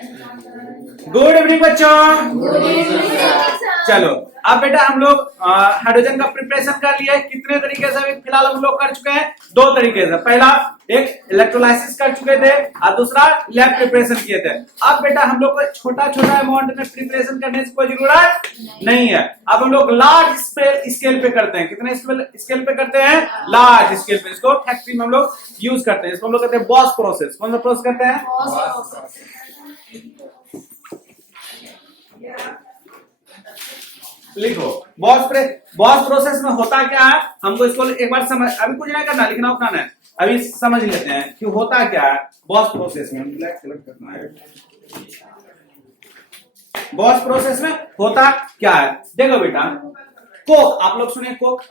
Good evening बच्चों। चलो अब बेटा हम लोग हाइड्रोजन का प्रिपरेशन कर लिया है। कितने तरीके से अभी फिलहाल हम लोग कर चुके हैं? दो तरीके से। पहला एक इलेक्ट्रोलाइसिस कर चुके थे और दूसरा लैब प्रिपरेशन किए थे। अब बेटा हम लोग को छोटा छोटा अमाउंट में प्रिपरेशन करने की कोई जरूरत नहीं है। अब हम लोग लार्ज स्केल पे करते हैं। कितने स्केल पे करते हैं? लार्ज स्केल पे। इसको फैक्ट्री में हम लोग यूज करते हैं। इसको हम लोग कहते हैं बॉस प्रोसेस। कौन सा प्रोसेस करते हैं? लिखो बॉस प्रोसेस में होता क्या है, हमको इसको एक बार समझ, अभी कुछ नहीं करना, लिखना उठाना है, अभी समझ लेते हैं कि होता क्या है बॉस प्रोसेस में। करना है बॉस प्रोसेस में होता क्या है। देखो बेटा, कोक आप लोग सुने? Coke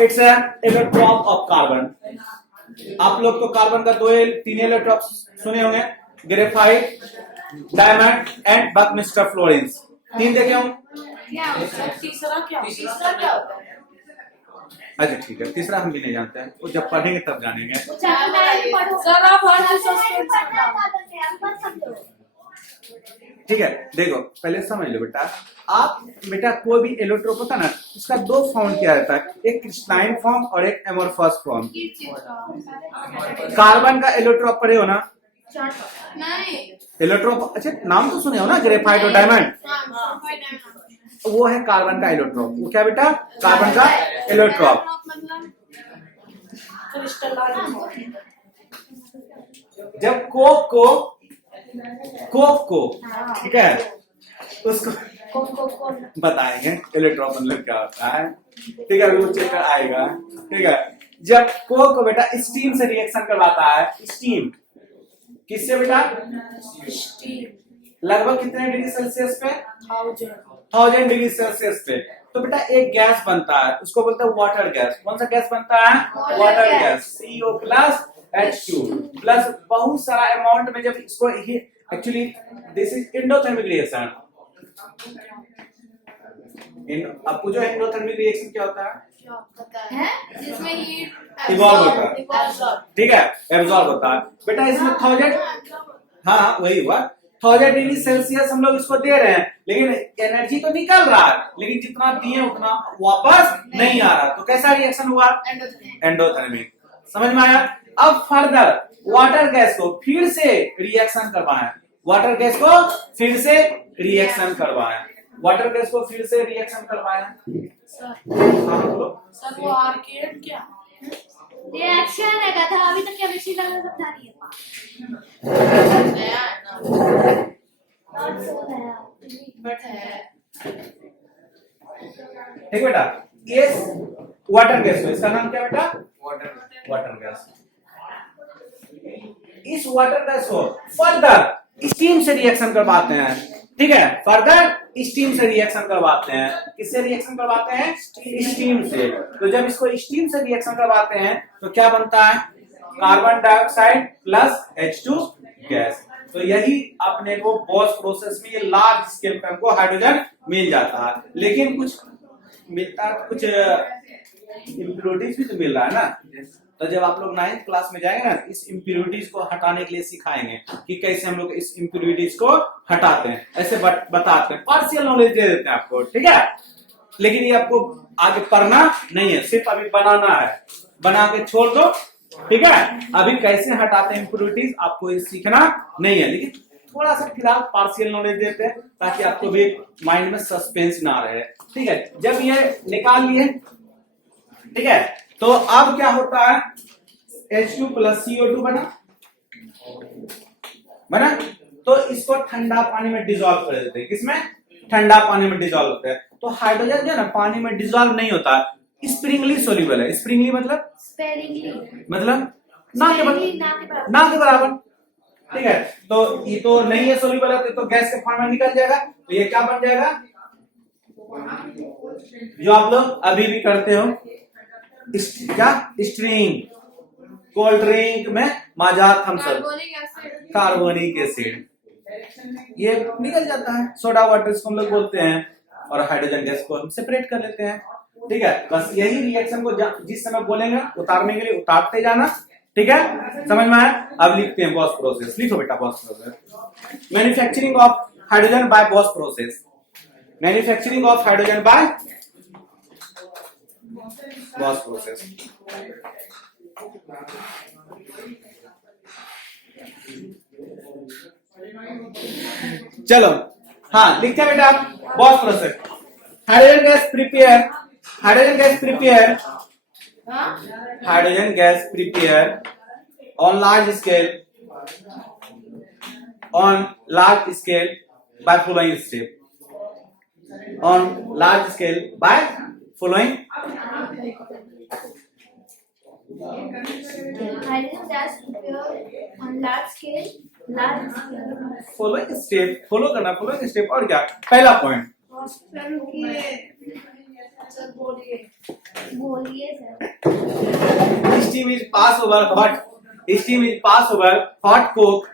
it's electron of carbon. आप लोग तो कार्बन का तीन इलेक्ट्रॉन सुने होंगे, graphite, diamond and Buckminster Florence. तीन देखे होंगे। तीसरा क्या होता है? अच्छा ठीक है, तीसरा हम भी नहीं जानते हैं, वो जब पढ़ेंगे तब जानेंगे। ठीक है, देखो पहले समझ लो बेटा, आप बेटा कोई भी इलेक्ट्रोप होता है ना, उसका दो फॉर्म किया जाता है, एक क्रिस्टलाइन फॉर्म और एक एमोर्फस फॉर्म। कार्बन का इलेक्ट्रोप पढ़े हो ना? नहीं। इलेक्ट्रोप, अच्छा नाम तो सुने हो ना, ग्रेफाइट और डायमंड। वो है कार्बन का इलेक्ट्रोप। वो क्या बेटा? कार्बन का इलेक्ट्रोप। जब कोक को ठीक है, उसको बताएंगे इलेक्ट्रोप मतलब क्या होता है। ठीक है, वो चेक कर आएगा। ठीक है, जब कोक को बेटा स्टीम से रिएक्शन करवाता है, स्टीम किससे बेटा? लगभग कितने डिग्री सेल्सियस पे? 1000 डिग्री सेल्सियस पे। तो बेटा एक गैस बनता है, उसको बोलते हैं वाटर गैस। कौन सा गैस बनता है? Water gas. CO plus H2 plus बहुत सारा अमाउंट में। जब इसको actually this is endothermic reaction. आपको जो एंडोथर्मिक रिएक्शन क्या होता है? जिसमें हीट इवॉल्व होता है। ठीक है, एब्जॉर्ब होता है बेटा। इसमें 1000, हाँ वही हुआ, 1000 डिग्री सेल्सियस हम लोग इसको दे रहे हैं, लेकिन एनर्जी तो निकल रहा है, लेकिन जितना दिए उतना वापस नहीं आ रहा। तो कैसा रिएक्शन हुआ? एंडोथर्मिक। समझ में आया? अब फर्दर वाटर गैस को फिर से रिएक्शन करवाएं। वाटर गैस को फिर से रिएक्शन करवाएं। वाटर गैस को फिर से रिएक्शन करवाएं। सर वो आर्केड क्या रिएक्शन है था, अभी तक केमिस्ट्री का समझा नहीं नया है ना, है। बट है। ठीक बेटा, ये वाटर गैस है, इसका नाम क्या बेटा? Water gas. इस वाटर गैस को फर्दर स्टीम से रिएक्शन करवाते हैं। ठीक है, फर्दर स्टीम से रिएक्शन करवाते हैं। किससे रिएक्शन करवाते हैं? स्टीम से। तो जब इसको स्टीम से रिएक्शन करवाते हैं तो क्या बनता है? Carbon dioxide plus H2 gas. तो यही अपने को बॉस प्रोसेस में ये लार्ज स्केल पे हमको हाइड्रोजन मिल जाता है। लेकिन कुछ मिलता है, कुछ इम्प्योरिटीज भी तो मिल रहा है ना। तो जब आप लोग 9th क्लास में जाएंगे ना, इस इम्प्योरिटीज को हटाने के लिए सिखाएंगे कि कैसे हम लोग इस इम्प्योरिटीज को हटाते हैं, ऐसे बताते हैं, पार्शियल नॉलेज दे देते हैं आपको। ठीक है, लेकिन ये आपको आगे पढ़ना नहीं है, सिर्फ अभी बनाना है, बना के छोड़ दो। ठीक है, अभी कैसे हटाते हैं इम्प्योरिटीज आपको ये सीखना नहीं है, लेकिन थोड़ा सा फिलहाल पार्शियल नॉलेज देते हैं ताकि आपको भी माइंड में सस्पेंस ना रहे। ठीक है, जब ये निकाल लिए, ठीक है, तो अब क्या होता है? H2 प्लस CO2 बना। तो इसको ठंडा पानी में डिजोल्व कर देते हैं। किसमें? ठंडा पानी में डिजोल्व होते हैं। तो हाइड्रोजन जो है ना, पानी में डिजोल्व नहीं होता, स्प्रिंगली सोल्यूबल है। स्प्रिंगली मतलब स्पेरिंगली, मतलब ना के बराबर। ठीक है, तो ये तो नहीं है सोल्यूबल है, तो गैस के फॉर्म में निकल जाएगा। तो ये क्या बन जाएगा? जो आप लोग अभी भी करते हो, क्या? स्ट्रिंग। कोल्ड ड्रिंक में माजा, थम्स अप, कार्बोनिक एसिड, ये निकल जाता है। सोडा वाटर इसको हम लोग बोलते हैं, और हाइड्रोजन गैस को हम सेपरेट कर लेते हैं। ठीक है, बस यही रिएक्शन को जिस समय बोलेंगे उतारने के लिए उतारते जाना। ठीक है, समझ में आया? अब लिखते हैं बॉस प्रोसेस। लिखो बेटा boss process. Manufacturing of hydrogen bye boss process. Manufacturing of hydrogen bye boss process. चलो हाँ लिखते हैं बेटा boss process. Hydrogen gas prepare, hydrogen gas prepare, hydrogen gas prepare on large scale, on large scale by following step, on large scale by following Hydrogen gas prepared on large scale, following step, follow करना following step। और क्या पहला point sir बोलिए बोलिए sir. steam is pass over hot, steam is pass over hot coke,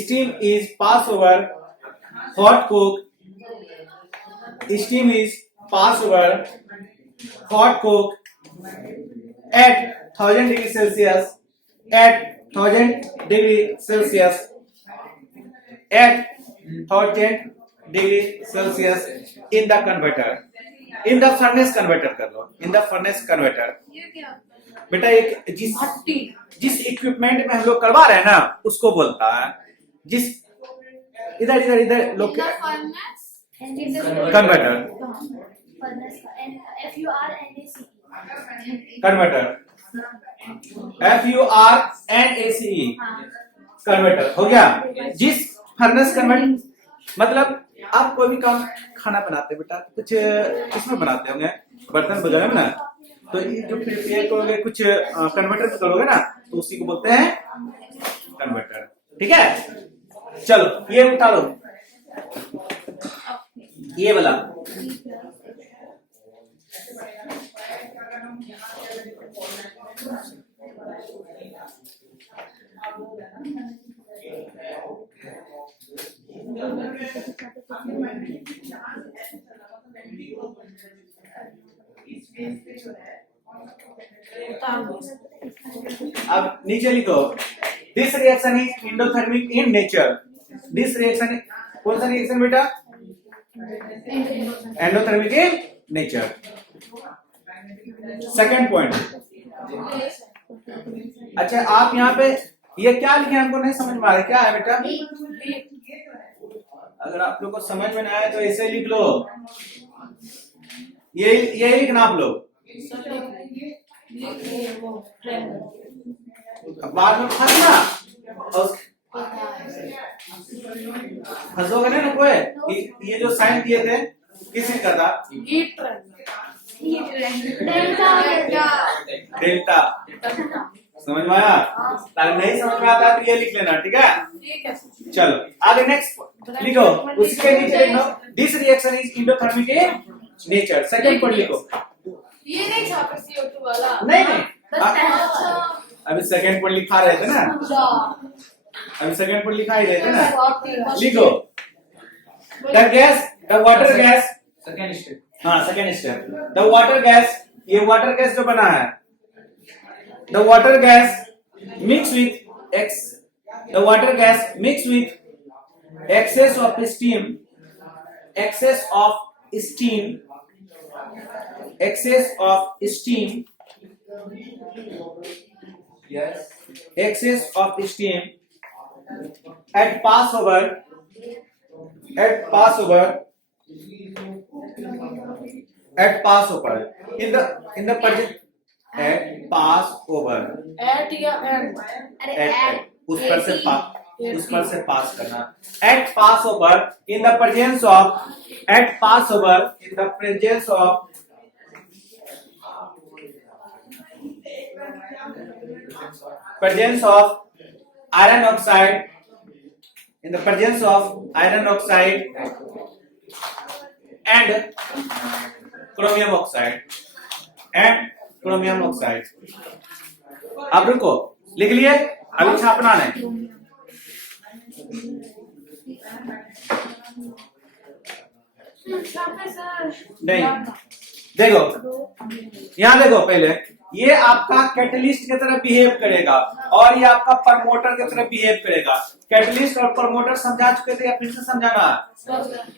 steam is pass over hot coke, steam is pass over hot coke at 1000 degree Celsius, at 1000 degree Celsius, at 1000 degree Celsius in the converter, in the furnace converter कर लो, in the furnace converter। ये क्या बेटा एक जिस equipment में हम लोग करवा रहे हैं ना उसको बोलता है, जिस इधर इधर इधर लोग कन्वर्टर, कन्वर्टर FURNACE कन्वर्टर हो गया। जिस फर्नेस कन्वर्ट मतलब आप कोई भी काम खाना बनाते बेटा कुछ किसमें बनाते होंगे, बर्तन वगैरह में ना, तो ये जो प्रिपेयर करोगे कुछ कन्वर्टर में करोगे ना तो उसी को बोलते हैं कन्वर्टर। ठीक है चलो ये उठा लो, ये वाला अब नीचे लिखो this reaction is endothermic in nature. This reaction कौन सा रिएक्शन बेटा? Endothermic in nature. Second point. अच्छा आप यहाँ पे ये क्या लिखे हमको नहीं समझ में आ रहा, क्या है बेटा? अगर आप लोग को समझ में नहीं आया तो ऐसे लिख लो, ये लिखना आप लोग, बाद में फंसना फंसोगे ना कोई। ये जो साइन दिए थे किसने का था? डेल्टा। समझ में आया? अगर नहीं समझ में आता तो ये लिख लेना, ठीक है? चलो आगे नेक्स्ट लिखो, उसके नीचे लिखो this reaction is endothermic in nature. Second point लिखो। ये नहीं छापा CO2 वाला, नहीं अभी सेकंड पॉइंट लिखा रहे थे ना, अभी सेकंड पॉइंट लिखा ही रहे थे ना। लिखो the gas, the water gas, second step. हाँ second step. The water gas, ये वाटर गैस जो बना है, the water gas mix with ex, the water gas mix with excess of steam, excess of steam, excess of steam, Yes. excess of steam at Passover, at Passover, at Passover in the present, at Passover, at या end, at उस पर से पास करना। at Passover in the presence of, at Passover in the presence of presence of iron oxide, in the presence of iron oxide and chromium oxide, and chromium oxide। अब रुको, लिख लिए, अभी छापना नहीं। नहीं देखो, यहां देखो पहले ये आपका कैटलिस्ट की तरह बिहेव करेगा और ये आपका प्रमोटर की तरह बिहेव करेगा। कैटलिस्ट और प्रमोटर समझा चुके थे या फिर से समझाना?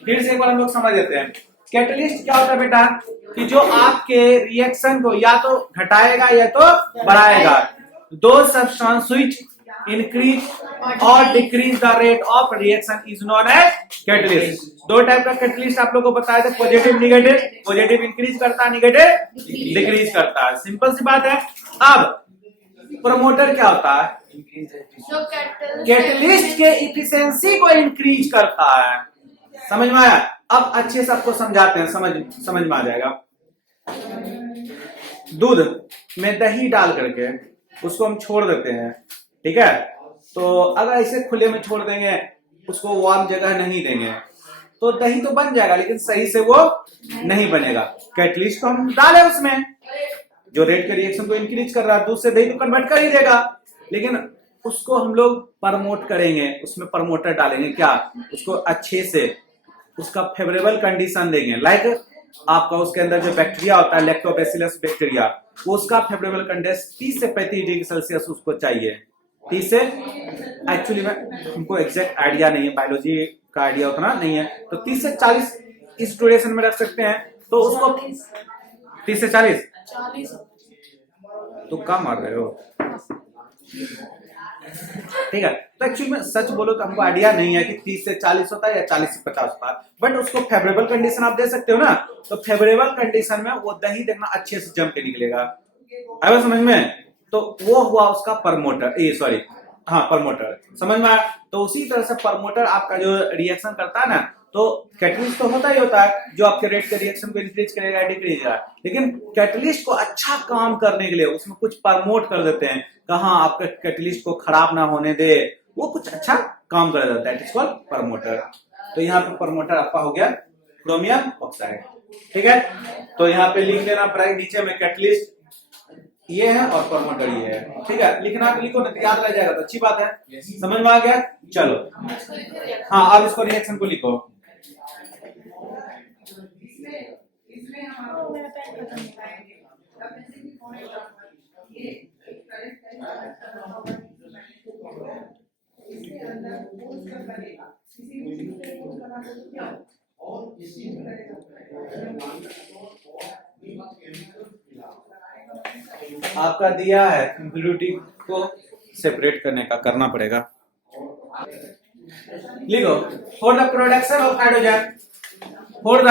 फिर से एक बार हम लोग समझ लेते हैं। कैटलिस्ट क्या होता है बेटा कि जो आपके रिएक्शन को या तो घटाएगा या तो बढ़ाएगा। दो सब्सटेंस व्हिच इंक्रीज और decrease the rate of reaction is known as catalyst. दो टाइप का कैटलिस्ट आप लोगों को बताया था, पॉजिटिव निगेटिव। पॉजिटिव इंक्रीज करता है, निगेटिव डिक्रीज करता है। सिंपल सी बात है। अब प्रमोटर क्या होता है? जो कैटलिस्ट के इफिशिएंसी को इंक्रीज करता है। समझ में आया? अब अच्छे से आपको समझाते हैं, समझ में आ जाएगा। दूध में दही डाल करके उसको हम छोड़ देते हैं, ठीक है? तो अगर ऐसे खुले में छोड़ देंगे, उसको वार्म जगह नहीं देंगे, तो दही तो बन जाएगा लेकिन सही से वो नहीं बनेगा। कैटलिस्ट को हम डाले उसमें, जो रेट के रिएक्शन को इंक्रीज कर रहा है, दूध से दही तो कन्वर्ट कर ही देगा, लेकिन उसको हम लोग प्रमोट करेंगे, उसमें प्रमोटर डालेंगे। क्या? उसको अच्छे से उसका फेवरेबल कंडीशन देंगे। लाइक आपका उसके अंदर जो बैक्टीरिया होता है, लैक्टोबैसिलस बैक्टीरिया, उसका फेवरेबल कंडीशन 30 से 35 डिग्री सेल्सियस उसको चाहिए। 30 से, एक्चुअली में हमको एग्जैक्ट आइडिया नहीं है, बायोलॉजी का आइडिया उतना नहीं है, तो 30 से 40 इस ड्यूरेशन में रख सकते हैं। तो उसको 30 से 40 तो कम मार रहे हो, ठीक है? तो एक्चुअली में सच बोलो तो हमको आइडिया नहीं है कि 30 से 40 होता है या 40 से 50 होता है, बट उसको फेवरेबल कंडीशन आप दे सकते हो ना। तो फेवरेबल कंडीशन में वो दही देखना अच्छे से जम के निकलेगा। आया समझ में? तो वो हुआ उसका प्रमोटर, सॉरी, हाँ प्रमोटर। समझ में आया? तो उसी तरह से प्रमोटर आपका जो रिएक्शन करता है ना, तो कैटलिस्ट तो होता ही होता है जो आपके रेट के रिएक्शन को इंक्रीज करेगा, डिक्रीज करेगा, लेकिन कैटलिस्ट को अच्छा काम करने के लिए उसमें कुछ प्रमोट कर देते हैं। कहाँ आपके कैटलिस्ट को खराब ना होने दे, वो कुछ अच्छा काम कर देता है, इट इज कॉल्ड प्रमोटर। तो यहाँ पे प्रमोटर आपका हो गया क्रोमियम ऑक्साइड, ठीक है? तो यहाँ पे लिख लेना प्राइस नीचे में, कैटलिस्ट ये है और प्रमोटर ये है, ठीक है? लिखना लिखो ना, याद रह जाएगा तो अच्छी बात है। समझ में आ गया? चलो हाँ, अब इसको रिएक्शन को लिखो। आपका दिया है इम्प्योरिटी को सेपरेट करने का, करना पड़ेगा। लिखो, for the production of hydrogen, for the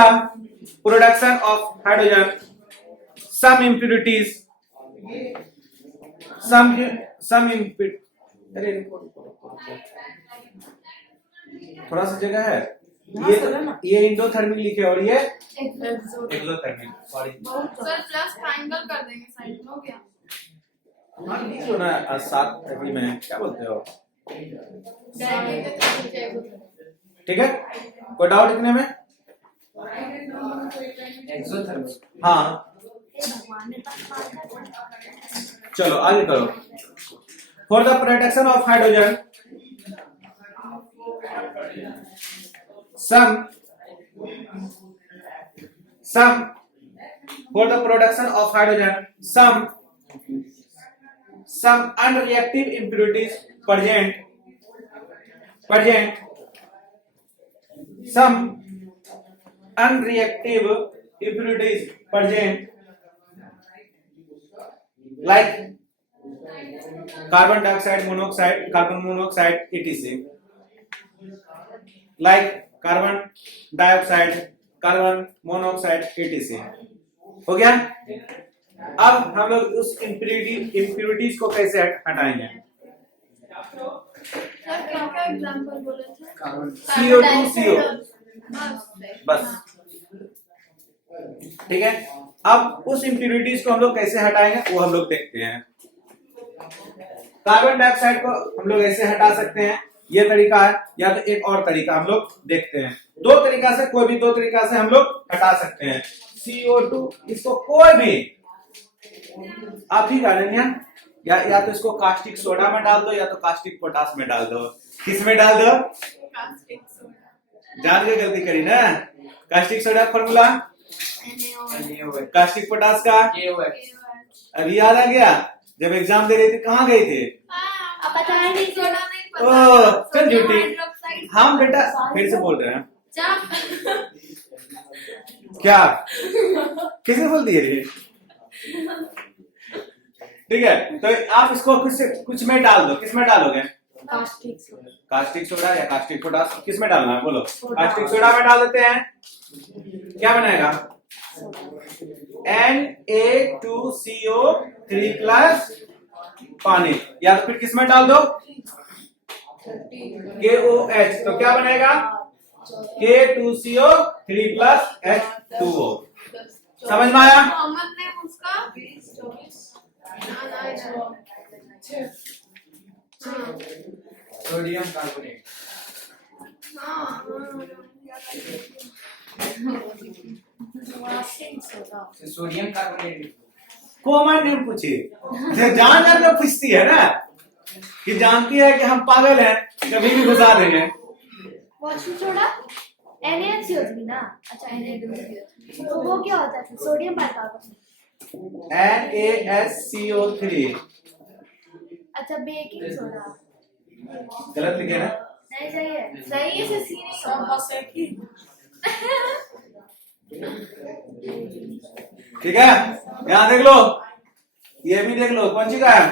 production of hydrogen some impurities, अरे थोड़ा सा जगह है, ये इंडोथर्मिक लिखे और ये exothermic. Sorry sir, plus triangle कर देंगे साइड में, हो गया? हाँ लिख लो ना, 7 अभी में क्या बोलते हो, ठीक है? कोई डाउट लिखने में? हाँ चलो आगे करो। For the production of hydrogen for the production of hydrogen some unreactive impurities present some unreactive impurities present like carbon dioxide, monoxide, carbon monoxide, etc. like carbon dioxide, carbon monoxide, etc. हो गया? अब हम लोग उस impurities को कैसे हटाएंगे? Sir क्या एग्जांपल बोले थे? CO2 CO, बस, ठीक है? अब उस इम्प्यूरिटीज को हम लोग कैसे हटाएंगे वो हम लोग देखते हैं। कार्बन डाइऑक्साइड को हम लोग ऐसे हटा सकते हैं, ये तरीका है, या तो एक और तरीका हम लोग देखते हैं। दो तरीका से, कोई भी दो तरीका से हम लोग हटा सकते हैं। CO2 इसको कोई भी आप ही डालेंगे, या तो इसको कास्टिक सोडा में डाल दो या तो कास्टिक पोटास में डाल दो। किस में डाल दो? जान के गलती करी ना। Caustic soda formula, caustic potash का अभी याद आ गया जब एग्जाम दे रहे थे कहाँ गए थे? हाँ, अब पता नहीं सोडा नहीं पता। ओह, चल सोडियम झूठी। हाइड्रोक्साइड। हम बेटा फिर से बोल रहे हैं चाप। क्या किसने बोल दिए रे? ठीक है तो आप इसको कुछ में डाल दो। किस में डालोगे? कास्टिक सोडा या कास्टिक पोटाश किस में डालना है बोलो? कास्टिक सोडा में डाल देते हैं। क्या बनेगा? Na2CO3 प्लस पानी, या तो फिर किस में डाल दो? KOH। तो क्या बनेगा? K2CO3 plus H2O। समझ में आया? मोहम्मद ने उसका sodium carbonate. Sodium carbonate common name पूछिए। जान जान के पूछती है ना कि जानती है कि हम पागल हैं, कभी भी घुसा देंगे। वॉशिंग सोडा NaCO3 ना। अच्छा Na2CO3 तो वो क्या होता है? Sodium bicarbonate. NaSCO3 अच्छा बेकिंग सोडा गलत लिखे ना? नहीं सही है। सही है से सी नहीं होगा। ठीक है यहाँ देख लो, ये भी देख लो कौन सी का है?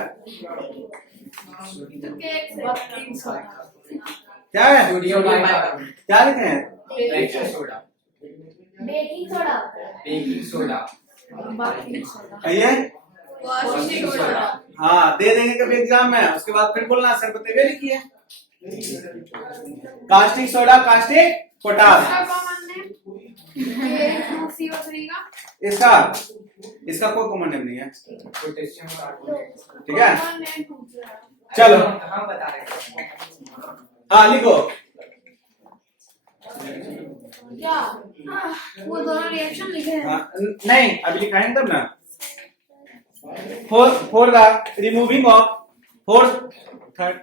क्या है? Sodium bicarbonate. क्या लिखे हैं? Baking soda. बेकिंग सोडा होता है। Baking soda. ये वॉशिंग सोडा। हाँ दे देंगे कभी एग्जाम में, उसके बाद फिर बोलना सर बतेबे नहीं किए। Caustic soda, caustic potash. उसका कॉमन नेम CO3 का इसका इसका कोई कॉमन नेम नहीं है। Potassium carbonate. ठीक है कॉमन नेम पूछ रहा है। चलो हम बता रहे हैं। हाँ लिखो। क्या? वो दोनों रिएक्शन लिखे हैं। हाँ, नहीं अभी लिखाएंगे तब ना। for the removing of fourth third